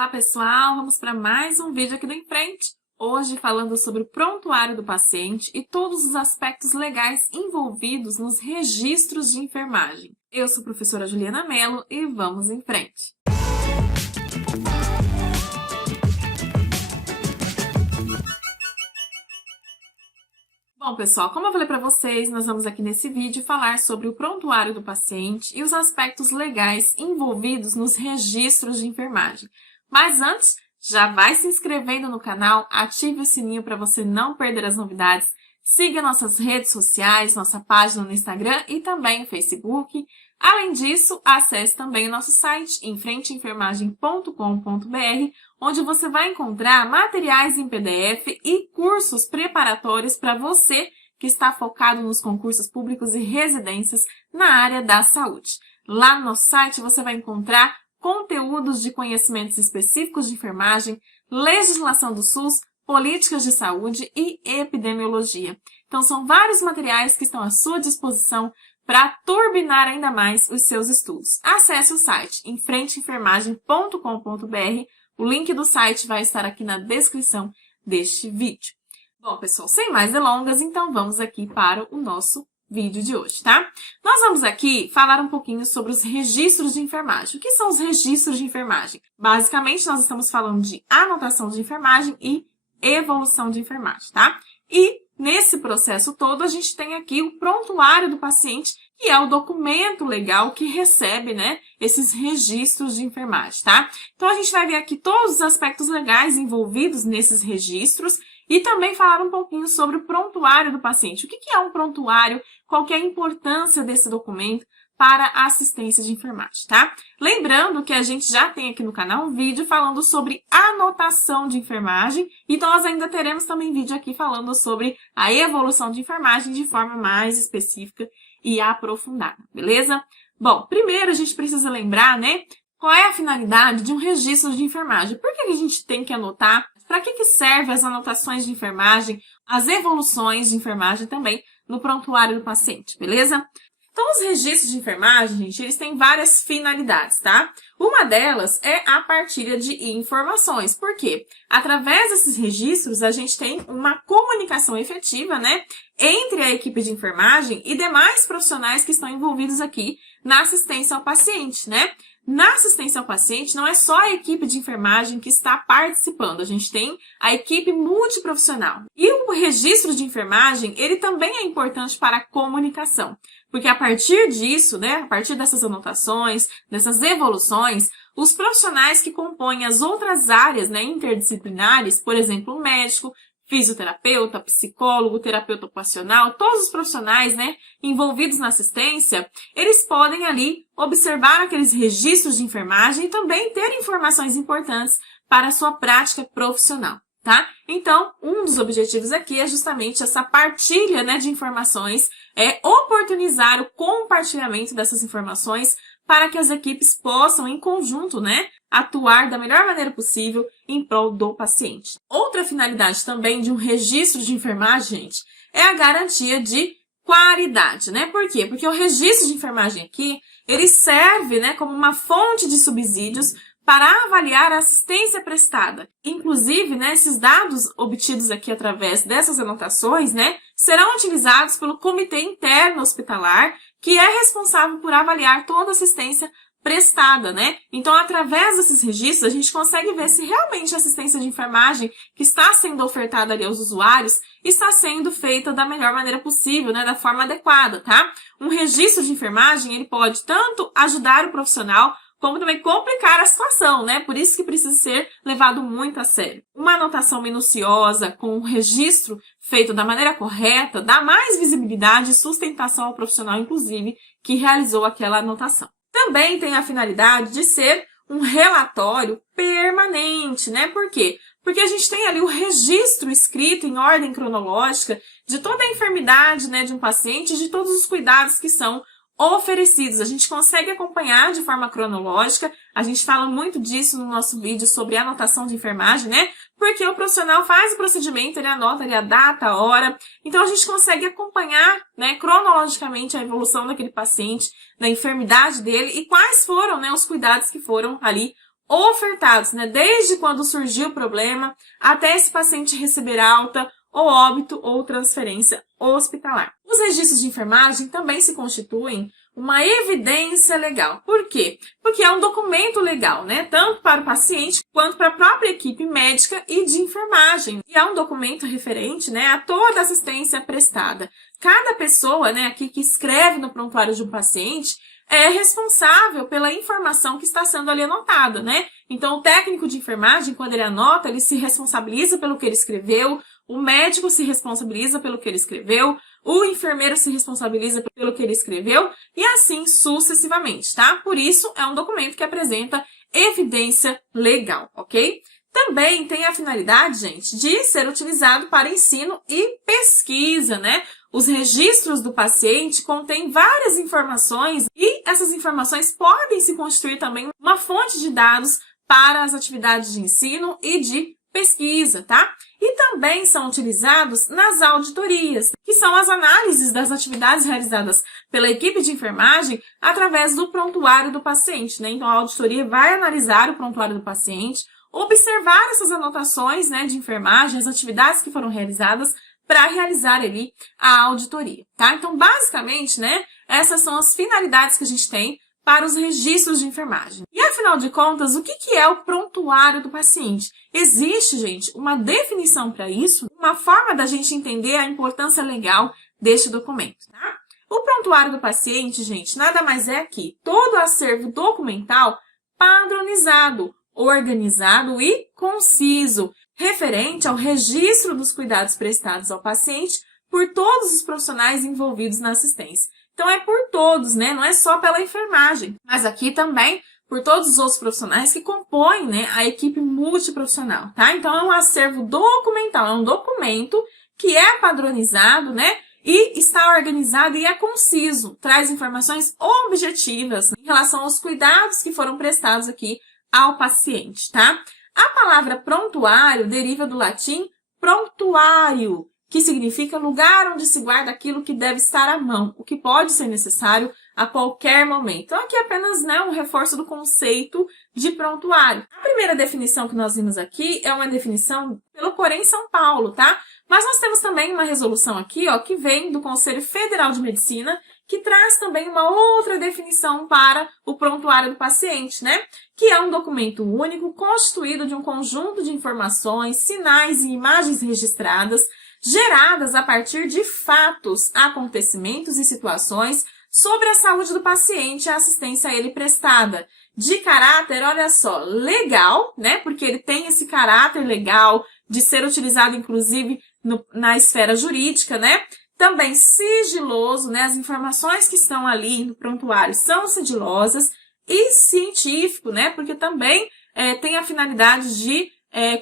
Olá pessoal, vamos para mais um vídeo aqui do Em Frente. Hoje falando sobre o prontuário do paciente e todos os aspectos legais envolvidos nos registros de enfermagem. Eu sou a professora Juliana Mello e vamos em frente. Bom pessoal, como eu falei para vocês, nós vamos aqui nesse vídeo falar sobre o prontuário do paciente e os aspectos legais envolvidos nos registros de enfermagem. Mas antes, já vai se inscrevendo no canal, ative o sininho para você não perder as novidades, siga nossas redes sociais, nossa página no Instagram e também no Facebook. Além disso, acesse também o nosso site, enfrenteenfermagem.com.br, onde você vai encontrar materiais em PDF e cursos preparatórios para você que está focado nos concursos públicos e residências na área da saúde. Lá no nosso site você vai encontrar conteúdos de conhecimentos específicos de enfermagem, legislação do SUS, políticas de saúde e epidemiologia. Então, são vários materiais que estão à sua disposição para turbinar ainda mais os seus estudos. Acesse o site enfrenteenfermagem.com.br. O link do site vai estar aqui na descrição deste vídeo. Bom, pessoal, sem mais delongas, então vamos aqui para o nosso vídeo de hoje, tá? Nós vamos aqui falar um pouquinho sobre os registros de enfermagem. O que são os registros de enfermagem? Basicamente, nós estamos falando de anotação de enfermagem e evolução de enfermagem, tá? E nesse processo todo, a gente tem aqui o prontuário do paciente, que é o documento legal que recebe, né, esses registros de enfermagem, tá? Então, a gente vai ver aqui todos os aspectos legais envolvidos nesses registros e também falar um pouquinho sobre o prontuário do paciente. O que é um prontuário? Qual que é a importância desse documento para a assistência de enfermagem, tá? Lembrando que a gente já tem aqui no canal um vídeo falando sobre anotação de enfermagem e nós ainda teremos também vídeo aqui falando sobre a evolução de enfermagem de forma mais específica e aprofundada, beleza? Bom, primeiro a gente precisa lembrar, né, qual é a finalidade de um registro de enfermagem. Por que a gente tem que anotar? Para que servem as anotações de enfermagem, as evoluções de enfermagem também no prontuário do paciente, beleza? Então, os registros de enfermagem, gente, eles têm várias finalidades, tá? Uma delas é a partilha de informações. Por quê? Através desses registros, a gente tem uma comunicação efetiva, né, entre a equipe de enfermagem e demais profissionais que estão envolvidos aqui na assistência ao paciente, né? Na assistência ao paciente, não é só a equipe de enfermagem que está participando, a gente tem a equipe multiprofissional. E o registro de enfermagem, ele também é importante para a comunicação, porque a partir disso, né, a partir dessas anotações, dessas evoluções, os profissionais que compõem as outras áreas, né, interdisciplinares, por exemplo, o médico, fisioterapeuta, psicólogo, terapeuta ocupacional, todos os profissionais, né, envolvidos na assistência, eles podem ali observar aqueles registros de enfermagem e também ter informações importantes para a sua prática profissional, tá? Então, um dos objetivos aqui é justamente essa partilha, né, de informações, oportunizar o compartilhamento dessas informações para que as equipes possam, em conjunto, né, atuar da melhor maneira possível em prol do paciente. Outra finalidade também de um registro de enfermagem, gente, é a garantia de qualidade, né? Por quê? Porque o registro de enfermagem aqui, ele serve, né, como uma fonte de subsídios para avaliar a assistência prestada. Inclusive, né, esses dados obtidos aqui através dessas anotações, né, serão utilizados pelo comitê interno hospitalar, que é responsável por avaliar toda a assistência prestada, né? Então, através desses registros, a gente consegue ver se realmente a assistência de enfermagem que está sendo ofertada ali aos usuários está sendo feita da melhor maneira possível, né? Da forma adequada, tá? Um registro de enfermagem, ele pode tanto ajudar o profissional, como também complicar a situação, né? Por isso que precisa ser levado muito a sério. Uma anotação minuciosa, com um registro feito da maneira correta, dá mais visibilidade e sustentação ao profissional, inclusive, que realizou aquela anotação. Também tem a finalidade de ser um relatório permanente, né? Por quê? Porque a gente tem ali o registro escrito em ordem cronológica de toda a enfermidade, né, de um paciente, de todos os cuidados que são oferecidos. A gente consegue acompanhar de forma cronológica, a gente fala muito disso no nosso vídeo sobre anotação de enfermagem, né? Porque o profissional faz o procedimento, ele anota ali a data, a hora, então a gente consegue acompanhar, né, cronologicamente a evolução daquele paciente, da enfermidade dele e quais foram, né, os cuidados que foram ali ofertados, né? Desde quando surgiu o problema até esse paciente receber alta ou óbito ou transferência hospitalar. Os registros de enfermagem também se constituem uma evidência legal. Por quê? Porque é um documento legal, né? Tanto para o paciente quanto para a própria equipe médica e de enfermagem. E é um documento referente, né, a toda a assistência prestada. Cada pessoa, né, aqui que escreve no prontuário de um paciente é responsável pela informação que está sendo ali anotada, né? Então, o técnico de enfermagem, quando ele anota, ele se responsabiliza pelo que ele escreveu, o médico se responsabiliza pelo que ele escreveu, o enfermeiro se responsabiliza pelo que ele escreveu, e assim sucessivamente, tá? Por isso, é um documento que apresenta evidência legal, ok? Também tem a finalidade, gente, de ser utilizado para ensino e pesquisa, né? Os registros do paciente contêm várias informações e essas informações podem se constituir também uma fonte de dados para as atividades de ensino e de pesquisa, tá? E também são utilizados nas auditorias, que são as análises das atividades realizadas pela equipe de enfermagem através do prontuário do paciente, né? Então, a auditoria vai analisar o prontuário do paciente, observar essas anotações, né, de enfermagem, as atividades que foram realizadas para realizar ali a auditoria, tá? Então, basicamente, né, essas são as finalidades que a gente tem para os registros de enfermagem. E, afinal de contas, o que é o prontuário do paciente? Existe, gente, uma definição para isso, uma forma da gente entender a importância legal deste documento, tá? O prontuário do paciente, gente, nada mais é que todo o acervo documental padronizado, organizado e conciso, referente ao registro dos cuidados prestados ao paciente por todos os profissionais envolvidos na assistência. Então, é por todos, né? Não é só pela enfermagem, mas aqui também por todos os outros profissionais que compõem, né, a equipe multiprofissional, tá? Então, é um acervo documental, é um documento que é padronizado, né, e está organizado e é conciso, traz informações objetivas em relação aos cuidados que foram prestados aqui ao paciente, tá? A palavra prontuário deriva do latim prontuário, que significa lugar onde se guarda aquilo que deve estar à mão, o que pode ser necessário a qualquer momento. Então, aqui é apenas, né, um reforço do conceito de prontuário. A primeira definição que nós vimos aqui é uma definição pelo Corém São Paulo, tá? Mas nós temos também uma resolução aqui, ó, que vem do Conselho Federal de Medicina, que traz também uma outra definição para o prontuário do paciente, né? Que é um documento único constituído de um conjunto de informações, sinais e imagens registradas, geradas a partir de fatos, acontecimentos e situações sobre a saúde do paciente e a assistência a ele prestada. De caráter, olha só, legal, né? Porque ele tem esse caráter legal de ser utilizado, inclusive, na esfera jurídica, né? Também sigiloso, né? As informações que estão ali no prontuário são sigilosas e científico, né? Porque também tem a finalidade de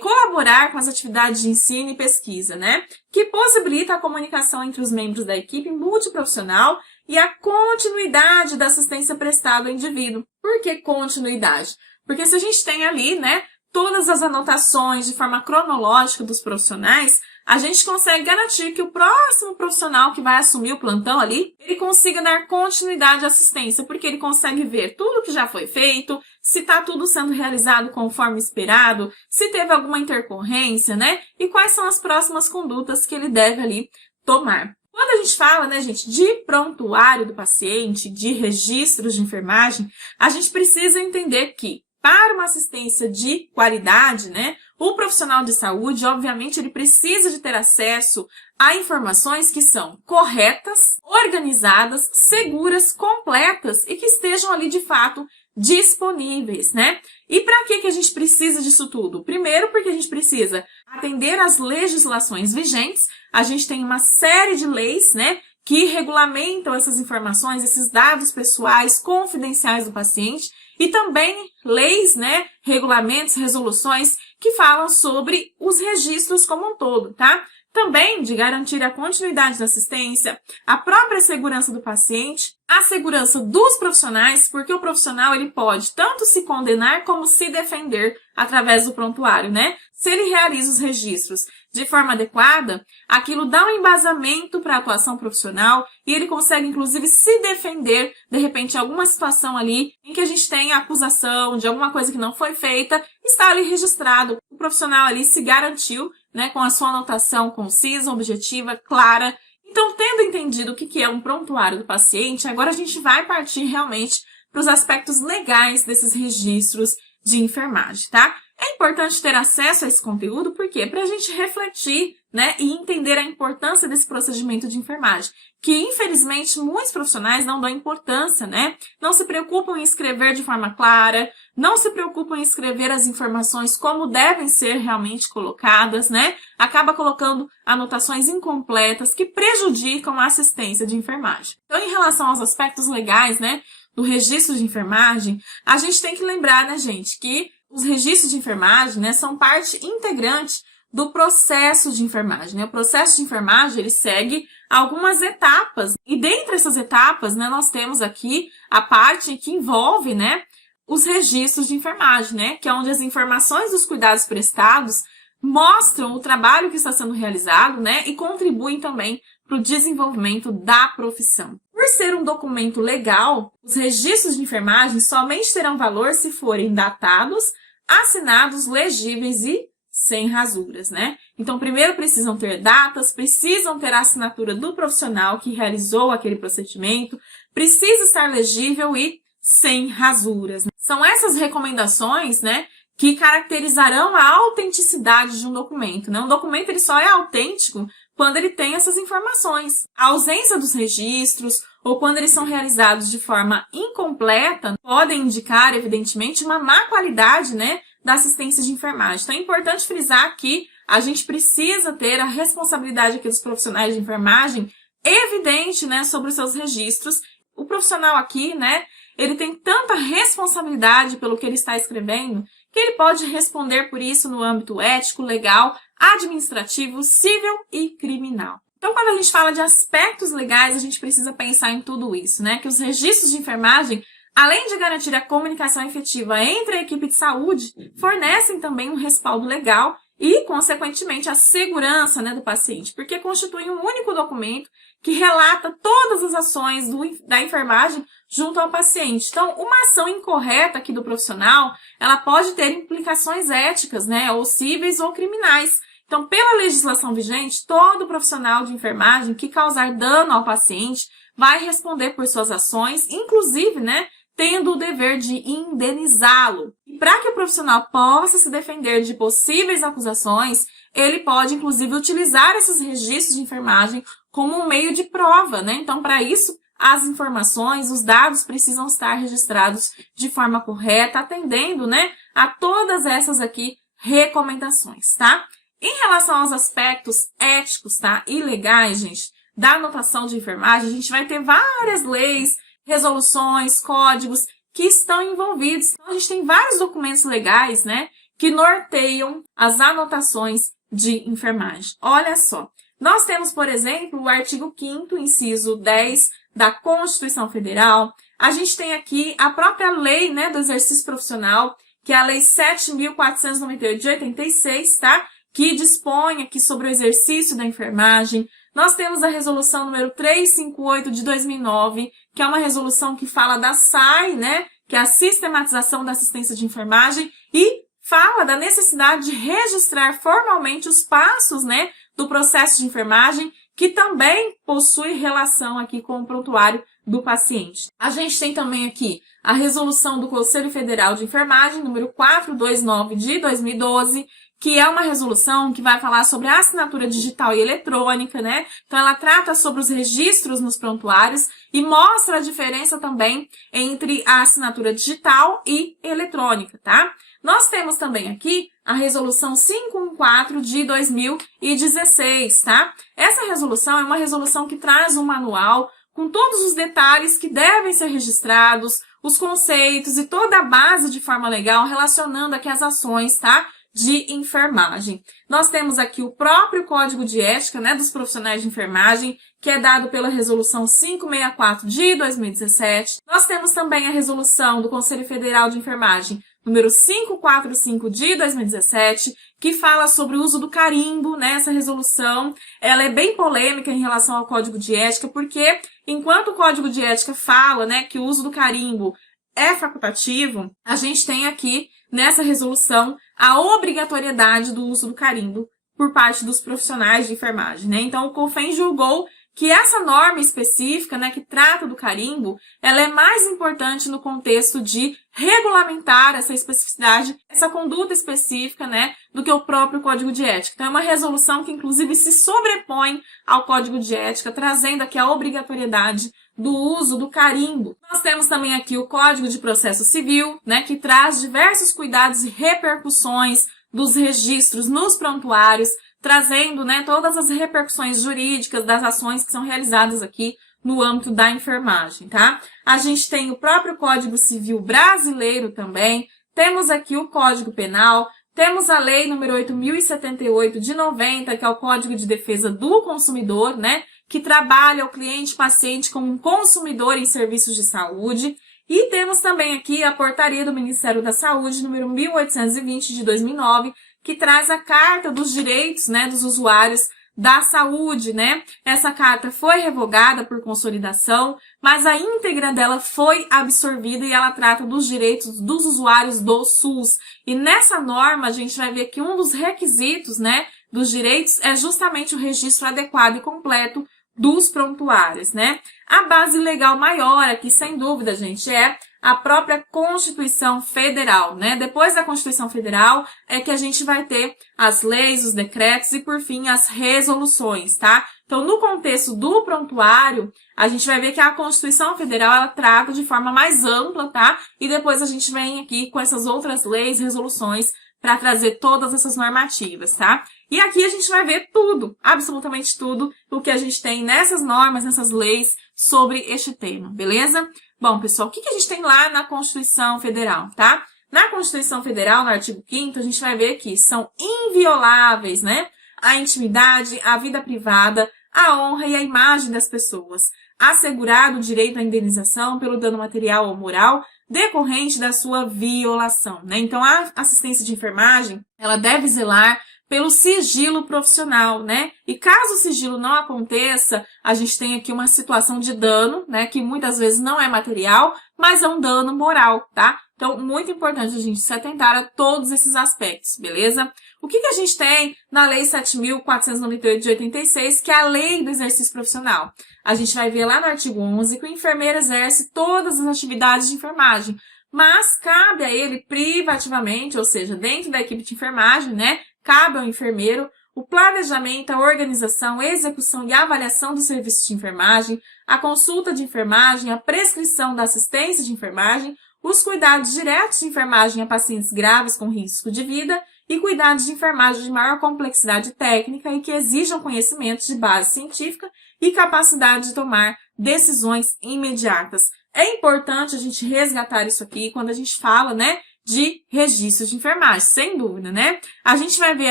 colaborar com as atividades de ensino e pesquisa, né? Que possibilita a comunicação entre os membros da equipe multiprofissional e a continuidade da assistência prestada ao indivíduo. Por que continuidade? Porque se a gente tem ali, né, todas as anotações de forma cronológica dos profissionais, a gente consegue garantir que o próximo profissional que vai assumir o plantão ali, ele consiga dar continuidade à assistência, porque ele consegue ver tudo que já foi feito, se está tudo sendo realizado conforme esperado, se teve alguma intercorrência, né? E quais são as próximas condutas que ele deve ali tomar. Quando a gente fala, né, gente, de prontuário do paciente, de registros de enfermagem, a gente precisa entender que, para uma assistência de qualidade, né, o profissional de saúde, obviamente, ele precisa de ter acesso a informações que são corretas, organizadas, seguras, completas e que estejam ali, de fato, disponíveis, né? E para que a gente precisa disso tudo? Primeiro, porque a gente precisa atender às legislações vigentes. A gente tem uma série de leis, né, que regulamentam essas informações, esses dados pessoais confidenciais do paciente, e também leis, né, regulamentos, resoluções que falam sobre os registros como um todo, tá? também de garantir a continuidade da assistência, a própria segurança do paciente, a segurança dos profissionais, porque o profissional ele pode tanto se condenar como se defender através do prontuário, né? Se ele realiza os registros de forma adequada, aquilo dá um embasamento para a atuação profissional e ele consegue, inclusive, se defender, de repente, alguma situação ali em que a gente tem a acusação de alguma coisa que não foi feita, está ali registrado. O profissional ali se garantiu, né, com a sua anotação concisa, objetiva, clara. Então, tendo entendido o que é um prontuário do paciente, agora a gente vai partir realmente para os aspectos legais desses registros de enfermagem, tá? É importante ter acesso a esse conteúdo, por quê? Para a gente refletir, né, e entender a importância desse procedimento de enfermagem, que infelizmente muitos profissionais não dão importância, né? Não se preocupam em escrever de forma clara, não se preocupam em escrever as informações como devem ser realmente colocadas, né? Acaba colocando anotações incompletas que prejudicam a assistência de enfermagem. Então, em relação aos aspectos legais, né, do registro de enfermagem, a gente tem que lembrar, né, gente, que os registros de enfermagem, né, são parte integrante do processo de enfermagem, né? O processo de enfermagem, ele segue algumas etapas. E dentre essas etapas, né, nós temos aqui a parte que envolve, né, os registros de enfermagem, né? Que é onde as informações dos cuidados prestados mostram o trabalho que está sendo realizado, né? E contribuem também para o desenvolvimento da profissão. Por ser um documento legal, os registros de enfermagem somente terão valor se forem datados, assinados, legíveis e sem rasuras, né? Então, primeiro precisam ter datas, precisam ter a assinatura do profissional que realizou aquele procedimento, precisa estar legível e sem rasuras. São essas recomendações, né, que caracterizarão a autenticidade de um documento, né? Um documento ele só é autêntico quando ele tem essas informações. A ausência dos registros ou quando eles são realizados de forma incompleta podem indicar, evidentemente, uma má qualidade, né, da assistência de enfermagem. Então, é importante frisar que a gente precisa ter a responsabilidade aqui dos profissionais de enfermagem evidente, né, sobre os seus registros. O profissional aqui, né, ele tem tanta responsabilidade pelo que ele está escrevendo que ele pode responder por isso no âmbito ético, legal, administrativo, civil e criminal. Então, quando a gente fala de aspectos legais, a gente precisa pensar em tudo isso, né? Que os registros de enfermagem, além de garantir a comunicação efetiva entre a equipe de saúde, fornecem também um respaldo legal e, consequentemente, a segurança, né, do paciente, porque constituem um único documento que relata todas as ações da enfermagem junto ao paciente. Então, uma ação incorreta aqui do profissional, ela pode ter implicações éticas, né, ou cíveis ou criminais. Então, pela legislação vigente, todo profissional de enfermagem que causar dano ao paciente vai responder por suas ações, inclusive, né, tendo o dever de indenizá-lo. E para que o profissional possa se defender de possíveis acusações, ele pode, inclusive, utilizar esses registros de enfermagem como um meio de prova, né? Então, para isso, as informações, os dados precisam estar registrados de forma correta, atendendo, né, a todas essas aqui recomendações, tá? Em relação aos aspectos éticos, tá, e legais, gente, da anotação de enfermagem, a gente vai ter várias leis, resoluções, códigos que estão envolvidos. Então, a gente tem vários documentos legais, né, que norteiam as anotações de enfermagem. Olha só, nós temos, por exemplo, o artigo 5º, inciso 10 da Constituição Federal. A gente tem aqui a própria lei, né, do exercício profissional, que é a Lei 7.498 de 86, tá? Que dispõe aqui sobre o exercício da enfermagem. Nós temos a resolução número 358 de 2009, que é uma resolução que fala da SAI, né, que é a Sistematização da Assistência de Enfermagem, e fala da necessidade de registrar formalmente os passos, né, do processo de enfermagem, que também possui relação aqui com o prontuário do paciente. A gente tem também aqui a resolução do Conselho Federal de Enfermagem, número 429 de 2012, que é uma resolução que vai falar sobre a assinatura digital e eletrônica, né? Então, ela trata sobre os registros nos prontuários e mostra a diferença também entre a assinatura digital e eletrônica, tá? Nós temos também aqui a resolução 514 de 2016, tá? Essa resolução é uma resolução que traz um manual com todos os detalhes que devem ser registrados, os conceitos e toda a base de forma legal relacionando aqui as ações, tá, de enfermagem. Nós temos aqui o próprio Código de Ética, né, dos profissionais de enfermagem, que é dado pela Resolução 564 de 2017. Nós temos também a Resolução do Conselho Federal de Enfermagem, número 545 de 2017, que fala sobre o uso do carimbo, né? Essa resolução, ela é bem polêmica em relação ao Código de Ética, porque enquanto o Código de Ética fala, né, que o uso do carimbo é facultativo, a gente tem aqui, nessa resolução, a obrigatoriedade do uso do carimbo por parte dos profissionais de enfermagem, né? Então, o CONFEN julgou que essa norma específica, né, que trata do carimbo, ela é mais importante no contexto de regulamentar essa especificidade, essa conduta específica, né, do que o próprio Código de Ética. Então, é uma resolução que, inclusive, se sobrepõe ao Código de Ética, trazendo aqui a obrigatoriedade do uso do carimbo. Nós temos também aqui o Código de Processo Civil, né, que traz diversos cuidados e repercussões dos registros nos prontuários, trazendo, né, todas as repercussões jurídicas das ações que são realizadas aqui no âmbito da enfermagem, tá? A gente tem o próprio Código Civil brasileiro também, temos aqui o Código Penal, temos a Lei número 8.078 de 90, que é o Código de Defesa do Consumidor, né, que trabalha o cliente-paciente como um consumidor em serviços de saúde. E temos também aqui a Portaria do Ministério da Saúde, número 1820 de 2009, que traz a Carta dos Direitos, né, dos Usuários da Saúde, né? Essa carta foi revogada por consolidação, mas a íntegra dela foi absorvida e ela trata dos direitos dos usuários do SUS. E nessa norma, a gente vai ver que um dos requisitos, né, dos direitos é justamente o registro adequado e completo dos prontuários, né? A base legal maior aqui, sem dúvida, gente, é a própria Constituição Federal, né? Depois da Constituição Federal é que a gente vai ter as leis, os decretos e, por fim, as resoluções, tá? Então, no contexto do prontuário, a gente vai ver que a Constituição Federal, ela trata de forma mais ampla, tá? E depois a gente vem aqui com essas outras leis, resoluções, para trazer todas essas normativas, tá? E aqui a gente vai ver tudo, absolutamente tudo, o que a gente tem nessas normas, nessas leis sobre este tema, beleza? Bom, pessoal, o que a gente tem lá na Constituição Federal, tá? Na Constituição Federal, no artigo 5º, a gente vai ver que são invioláveis, né? A intimidade, a vida privada, a honra e a imagem das pessoas, assegurado o direito à indenização pelo dano material ou moral decorrente da sua violação, né? Então, a assistência de enfermagem, ela deve zelar pelo sigilo profissional, né? E caso o sigilo não aconteça, a gente tem aqui uma situação de dano, né? Que muitas vezes não é material, mas é um dano moral, tá? Então, muito importante a gente se atentar a todos esses aspectos, beleza? O que a gente tem na Lei 7.498 de 86, que é a Lei do Exercício Profissional? A gente vai ver lá no artigo 11 que o enfermeiro exerce todas as atividades de enfermagem, mas cabe a ele privativamente, ou seja, dentro da equipe de enfermagem, né? Cabe ao enfermeiro o planejamento, a organização, a execução e a avaliação dos serviços de enfermagem, a consulta de enfermagem, a prescrição da assistência de enfermagem, os cuidados diretos de enfermagem a pacientes graves com risco de vida e cuidados de enfermagem de maior complexidade técnica e que exijam conhecimentos de base científica e capacidade de tomar decisões imediatas. É importante a gente resgatar isso aqui quando a gente fala, né, de registros de enfermagem, sem dúvida, né? A gente vai ver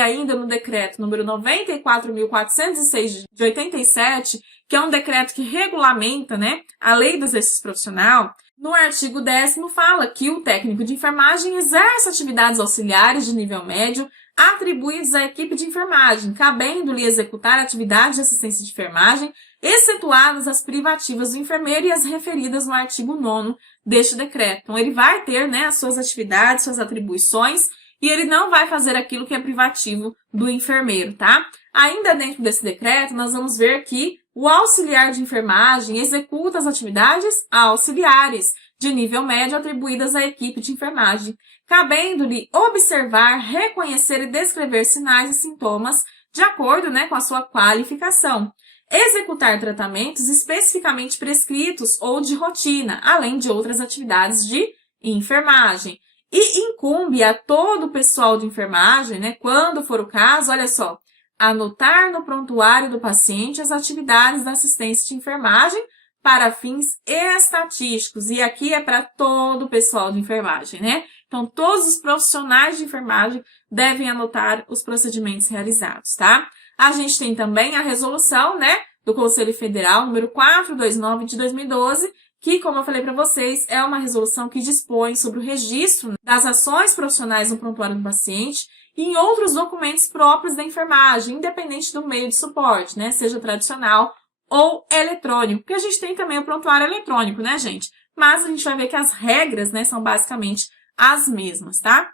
ainda no decreto número 94.406 de 87, que é um decreto que regulamenta, né, a lei do exercício profissional. No artigo 10º fala que o técnico de enfermagem exerce atividades auxiliares de nível médio atribuídos à equipe de enfermagem, cabendo-lhe executar atividades de assistência de enfermagem, excetuadas as privativas do enfermeiro e as referidas no artigo 9º deste decreto. Então, ele vai ter, né, as suas atividades, suas atribuições, e ele não vai fazer aquilo que é privativo do enfermeiro, tá? Ainda dentro desse decreto, nós vamos ver que o auxiliar de enfermagem executa as atividades auxiliares de nível médio atribuídas à equipe de enfermagem, cabendo-lhe observar, reconhecer e descrever sinais e sintomas de acordo, né, com a sua qualificação. Executar tratamentos especificamente prescritos ou de rotina, além de outras atividades de enfermagem. E incumbe a todo o pessoal de enfermagem, né, quando for o caso, olha só, anotar no prontuário do paciente as atividades da assistência de enfermagem para fins estatísticos. E aqui é para todo o pessoal de enfermagem, né? Então, todos os profissionais de enfermagem devem anotar os procedimentos realizados, tá? A gente tem também a resolução, né, do Conselho Federal, número 429 de 2012, que, como eu falei para vocês, é uma resolução que dispõe sobre o registro das ações profissionais no prontuário do paciente e em outros documentos próprios da enfermagem, independente do meio de suporte, né, seja tradicional ou eletrônico, porque a gente tem também o prontuário eletrônico, né, gente? Mas a gente vai ver que as regras, né, são basicamente as mesmas, tá?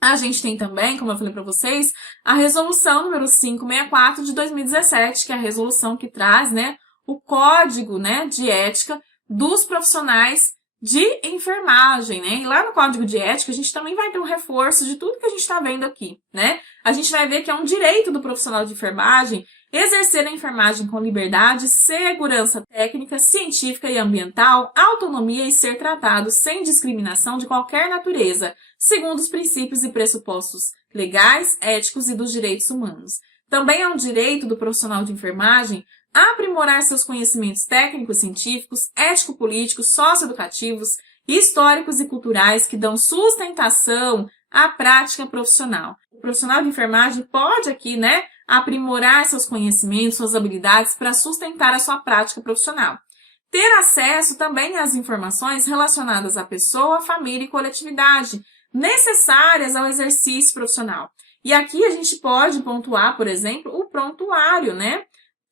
A gente tem também, como eu falei para vocês, a resolução número 564 de 2017, que é a resolução que traz, né, o código, né, de ética dos profissionais de enfermagem, né? E lá no Código de Ética, a gente também vai ter um reforço de tudo que a gente está vendo aqui, né? A gente vai ver que é um direito do profissional de enfermagem exercer a enfermagem com liberdade, segurança técnica, científica e ambiental, autonomia e ser tratado sem discriminação de qualquer natureza, segundo os princípios e pressupostos legais, éticos e dos direitos humanos. Também é um direito do profissional de enfermagem aprimorar seus conhecimentos técnicos, científicos, ético-políticos, socioeducativos, históricos e culturais que dão sustentação à prática profissional. O profissional de enfermagem pode aqui, né, aprimorar seus conhecimentos, suas habilidades para sustentar a sua prática profissional. Ter acesso também às informações relacionadas à pessoa, família e coletividade, necessárias ao exercício profissional. E aqui a gente pode pontuar, por exemplo, o prontuário, né?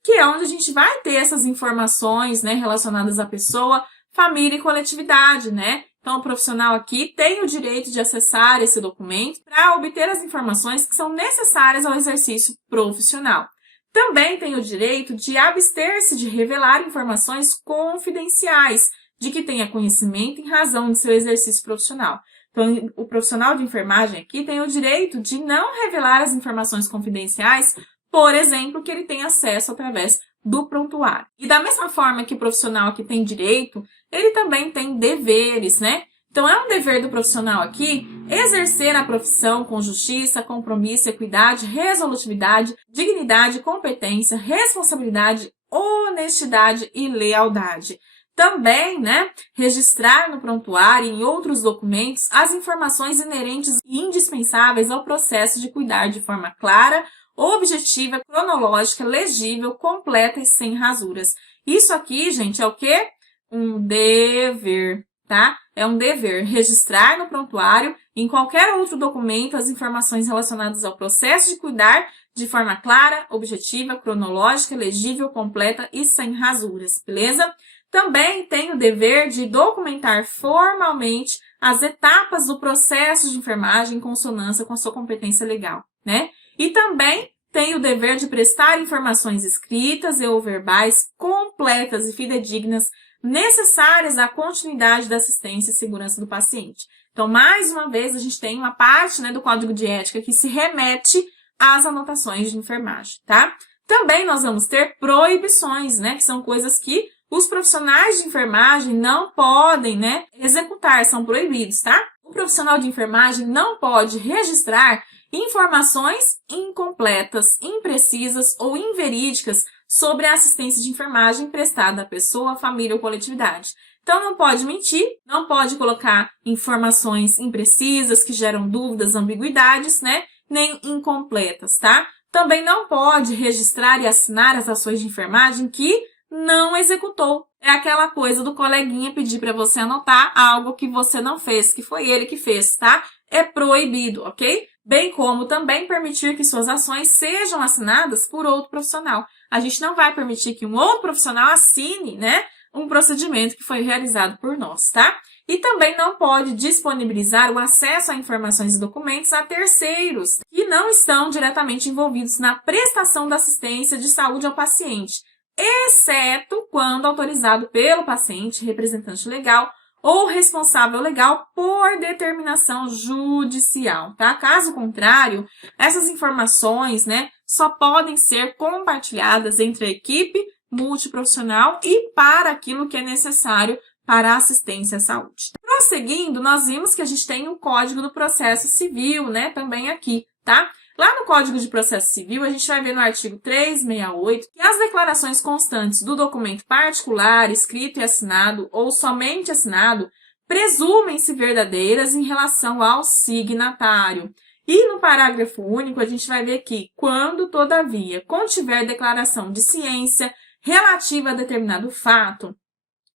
Que é onde a gente vai ter essas informações, né, relacionadas à pessoa, família e coletividade, né? Então, o profissional aqui tem o direito de acessar esse documento para obter as informações que são necessárias ao exercício profissional. Também tem o direito de abster-se de revelar informações confidenciais de que tenha conhecimento em razão de seu exercício profissional. Então, o profissional de enfermagem aqui tem o direito de não revelar as informações confidenciais, por exemplo, que ele tem acesso através do prontuário. E da mesma forma que o profissional aqui tem direito, ele também tem deveres, né? Então, é um dever do profissional aqui exercer a profissão com justiça, compromisso, equidade, resolutividade, dignidade, competência, responsabilidade, honestidade e lealdade. Também, né, registrar no prontuário e em outros documentos as informações inerentes e indispensáveis ao processo de cuidar de forma clara, objetiva, cronológica, legível, completa e sem rasuras. Isso aqui, gente, é o quê? Um dever, tá? É um dever registrar no prontuário e em qualquer outro documento as informações relacionadas ao processo de cuidar de forma clara, objetiva, cronológica, legível, completa e sem rasuras, beleza? Também tem o dever de documentar formalmente as etapas do processo de enfermagem em consonância com a sua competência legal, né? E também tem o dever de prestar informações escritas e ou verbais completas e fidedignas necessárias à continuidade da assistência e segurança do paciente. Então, mais uma vez, a gente tem uma parte, né, do Código de Ética que se remete às anotações de enfermagem, tá? Também nós vamos ter proibições, né, que são coisas que os profissionais de enfermagem não podem, né, executar, são proibidos, tá? O profissional de enfermagem não pode registrar informações incompletas, imprecisas ou inverídicas sobre a assistência de enfermagem prestada à pessoa, família ou coletividade. Então, não pode mentir, não pode colocar informações imprecisas que geram dúvidas, ambiguidades, né? Nem incompletas, tá? Também não pode registrar e assinar as ações de enfermagem que não executou. É aquela coisa do coleguinha pedir para você anotar algo que você não fez, que foi ele que fez, tá? É proibido, ok? Bem como também permitir que suas ações sejam assinadas por outro profissional. A gente não vai permitir que um outro profissional assine, né, um procedimento que foi realizado por nós, tá? E também não pode disponibilizar o acesso a informações e documentos a terceiros que não estão diretamente envolvidos na prestação da assistência de saúde ao paciente, exceto quando autorizado pelo paciente, representante legal ou responsável legal por determinação judicial, tá? Caso contrário, essas informações, né, só podem ser compartilhadas entre a equipe multiprofissional e para aquilo que é necessário para a assistência à saúde. Prosseguindo, nós vimos que a gente tem o Código do Processo Civil, né, também aqui, tá? Lá no Código de Processo Civil, a gente vai ver no artigo 368 que as declarações constantes do documento particular, escrito e assinado ou somente assinado presumem-se verdadeiras em relação ao signatário. E no parágrafo único, a gente vai ver que, quando, todavia, contiver declaração de ciência relativa a determinado fato,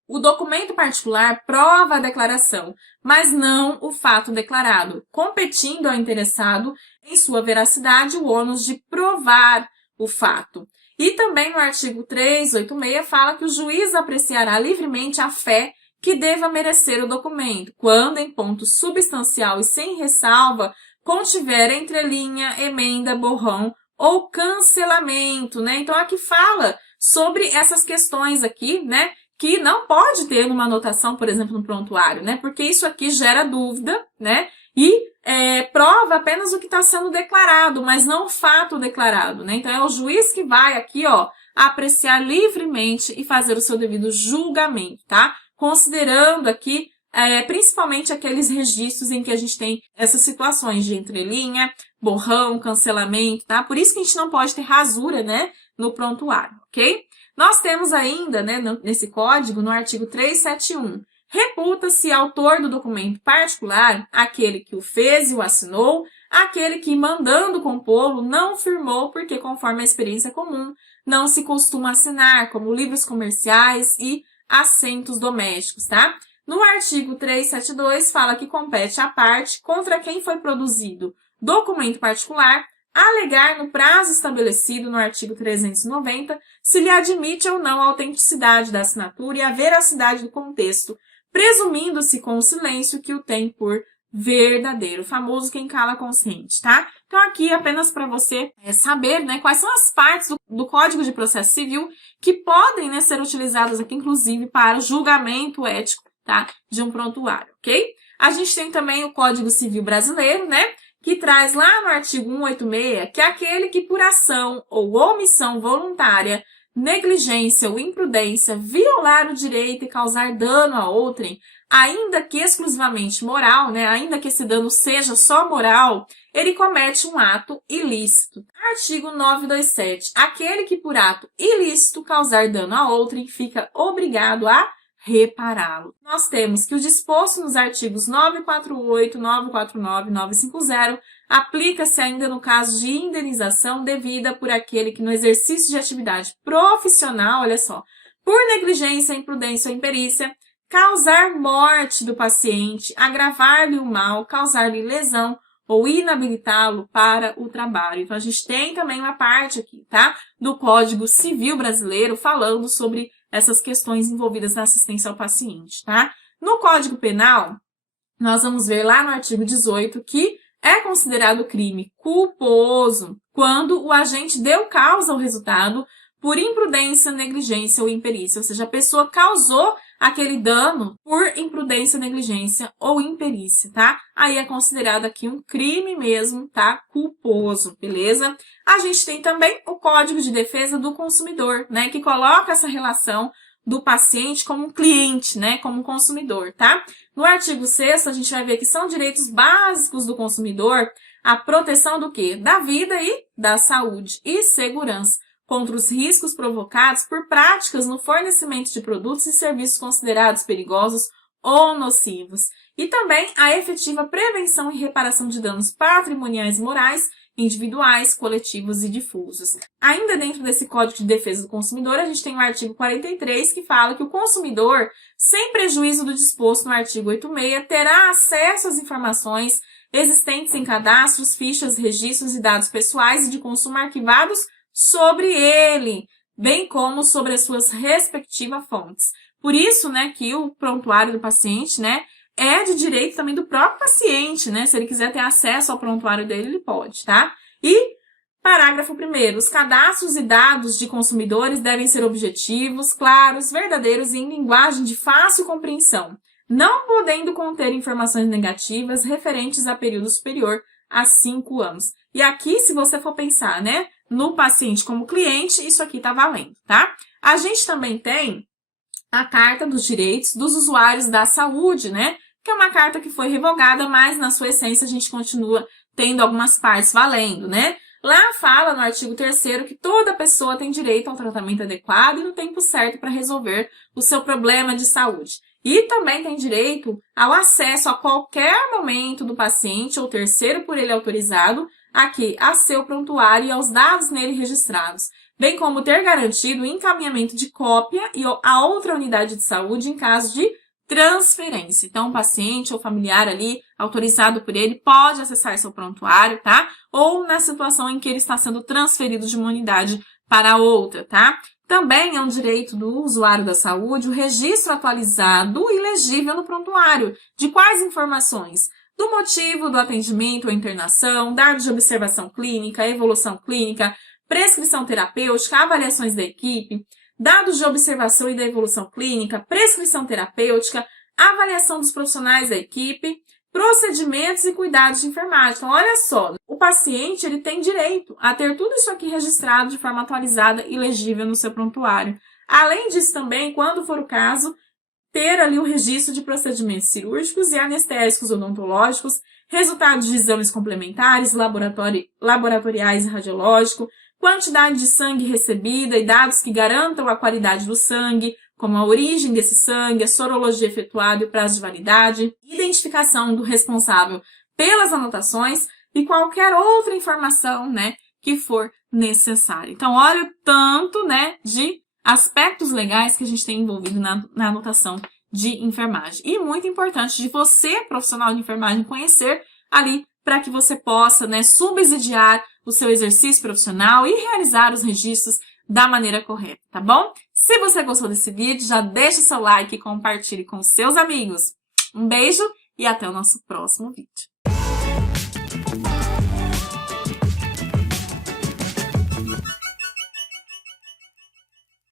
o documento particular prova a declaração, mas não o fato declarado, competindo ao interessado em sua veracidade o ônus de provar o fato. E também no artigo 386 fala que o juiz apreciará livremente a fé que deva merecer o documento, quando em ponto substancial e sem ressalva contiver entrelinha, emenda, borrão ou cancelamento, né? Então, aqui fala sobre essas questões aqui, né? Que não pode ter numa anotação, por exemplo, no prontuário, né? Porque isso aqui gera dúvida, né? E prova apenas o que está sendo declarado, mas não o fato declarado, né? Então, é o juiz que vai aqui, ó, apreciar livremente e fazer o seu devido julgamento, tá? Considerando aqui principalmente aqueles registros em que a gente tem essas situações de entrelinha, borrão, cancelamento, tá? Por isso que a gente não pode ter rasura, né, no prontuário, ok? Nós temos ainda, né, nesse código, no artigo 371, reputa-se autor do documento particular aquele que o fez e o assinou, aquele que, mandando compô-lo, não firmou, porque, conforme a experiência comum, não se costuma assinar, como livros comerciais e assentos domésticos, tá? No artigo 372, fala que compete à parte contra quem foi produzido documento particular alegar no prazo estabelecido no artigo 390 se lhe admite ou não a autenticidade da assinatura e a veracidade do contexto, presumindo-se com o silêncio que o tem por verdadeiro, o famoso quem cala consente, tá? Então, aqui, apenas para você saber, né, quais são as partes do Código de Processo Civil que podem, né, ser utilizadas aqui, inclusive, para o julgamento ético, tá, de um prontuário, ok? A gente tem também o Código Civil Brasileiro, né, que traz lá no artigo 186 que é aquele que por ação ou omissão voluntária, negligência ou imprudência violar o direito e causar dano a outrem, ainda que exclusivamente moral, né, ainda que esse dano seja só moral, ele comete um ato ilícito. Artigo 927. Aquele que por ato ilícito causar dano a outrem fica obrigado a repará-lo. Nós temos que o disposto nos artigos 948, 949 e 950 aplica-se ainda no caso de indenização devida por aquele que no exercício de atividade profissional, olha só, por negligência, imprudência ou imperícia, causar morte do paciente, agravar-lhe o mal, causar-lhe lesão ou inabilitá-lo para o trabalho. Então, a gente tem também uma parte aqui, tá? Do Código Civil Brasileiro falando sobre essas questões envolvidas na assistência ao paciente, tá? No Código Penal, nós vamos ver lá no artigo 18 que é considerado crime culposo quando o agente deu causa ao resultado por imprudência, negligência ou imperícia, ou seja, a pessoa causou aquele dano por imprudência, negligência ou imperícia, tá? Aí é considerado aqui um crime mesmo, tá? Culposo, beleza? A gente tem também o Código de Defesa do Consumidor, né? Que coloca essa relação do paciente como um cliente, né? Como um consumidor, tá? No artigo 6º, a gente vai ver que são direitos básicos do consumidor a proteção do quê? Da vida e da saúde e segurança contra os riscos provocados por práticas no fornecimento de produtos e serviços considerados perigosos ou nocivos. E também a efetiva prevenção e reparação de danos patrimoniais e morais, individuais, coletivos e difusos. Ainda dentro desse Código de Defesa do Consumidor, a gente tem o artigo 43, que fala que o consumidor, sem prejuízo do disposto no artigo 86, terá acesso às informações existentes em cadastros, fichas, registros e dados pessoais e de consumo arquivados sobre ele, bem como sobre as suas respectivas fontes. Por isso, né, que o prontuário do paciente, né, é de direito também do próprio paciente, né? Se ele quiser ter acesso ao prontuário dele, ele pode, tá? E, parágrafo 1º, os cadastros e dados de consumidores devem ser objetivos, claros, verdadeiros e em linguagem de fácil compreensão, não podendo conter informações negativas referentes a período superior a 5 anos. E aqui, se você for pensar, né, no paciente como cliente, isso aqui tá valendo, tá? A gente também tem a Carta dos Direitos dos Usuários da Saúde, né? Que é uma carta que foi revogada, mas na sua essência a gente continua tendo algumas partes valendo, né? Lá fala no artigo 3º que toda pessoa tem direito ao tratamento adequado e no tempo certo para resolver o seu problema de saúde. E também tem direito ao acesso a qualquer momento do paciente ou terceiro por ele autorizado a seu prontuário e aos dados nele registrados, bem como ter garantido o encaminhamento de cópia a outra unidade de saúde em caso de transferência. Então, o paciente ou familiar ali, autorizado por ele, pode acessar seu prontuário, tá? Ou na situação em que ele está sendo transferido de uma unidade para outra, tá? Também é um direito do usuário da saúde o registro atualizado e legível no prontuário. De quais informações? Do motivo do atendimento ou internação, dados de observação clínica, evolução clínica, prescrição terapêutica, avaliações da equipe, dados de observação e da evolução clínica, prescrição terapêutica, avaliação dos profissionais da equipe, procedimentos e cuidados de enfermagem. Então, olha só, o paciente ele tem direito a ter tudo isso aqui registrado de forma atualizada e legível no seu prontuário. Além disso também, quando for o caso, ter ali o registro de procedimentos cirúrgicos e anestésicos odontológicos, resultados de exames complementares, laboratoriais e radiológicos, quantidade de sangue recebida e dados que garantam a qualidade do sangue, como a origem desse sangue, a sorologia efetuada e o prazo de validade, identificação do responsável pelas anotações e qualquer outra informação, né, que for necessária. Então, olha o tanto, né, de aspectos legais que a gente tem envolvido na anotação de enfermagem. E muito importante de você, profissional de enfermagem, conhecer ali para que você possa, né, subsidiar o seu exercício profissional e realizar os registros da maneira correta, tá bom? Se você gostou desse vídeo, já deixa o seu like e compartilhe com seus amigos. Um beijo e até o nosso próximo vídeo.